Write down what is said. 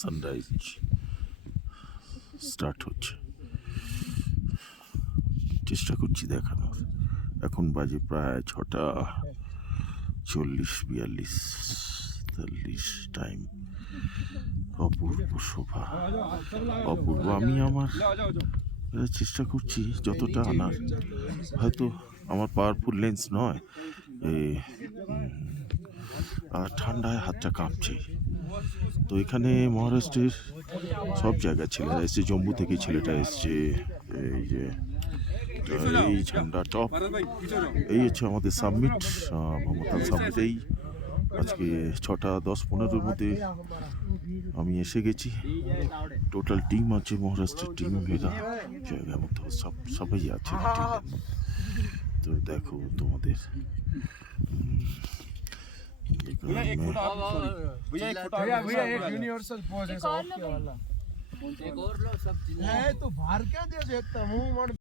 Sunrise start হচ্ছে, চেষ্টা করছি দেখানোর। এখন বাজে প্রায় 6:40-42 টাইম। অপূর্ব শোভা, অপূর্ব। আমি আমার চেষ্টা করছি যতটা আনার, হয়তো আমার পাওয়ারফুল লেন্স নয়, আর ঠান্ডায় হাতটা কাঁপছে। তো এখানে মহারাষ্ট্রের সব জায়গায় ছেলেরা এসছে, জম্মু থেকে ছেলেটা এসছে। এই যে এই ঝান্ডা টপ, এই হচ্ছে আমাদের সাবমিট, মমতা সাবমিট। এই আজকে 6:10-15 মধ্যে আমি এসে গেছি। টোটাল টিম আছে, মহারাষ্ট্রের টিম, এরা জায়গার মতো সবাই আছে টিমের মধ্যে। তো দেখো তোমাদের है तो बाहर क्या दिया देखता हूँ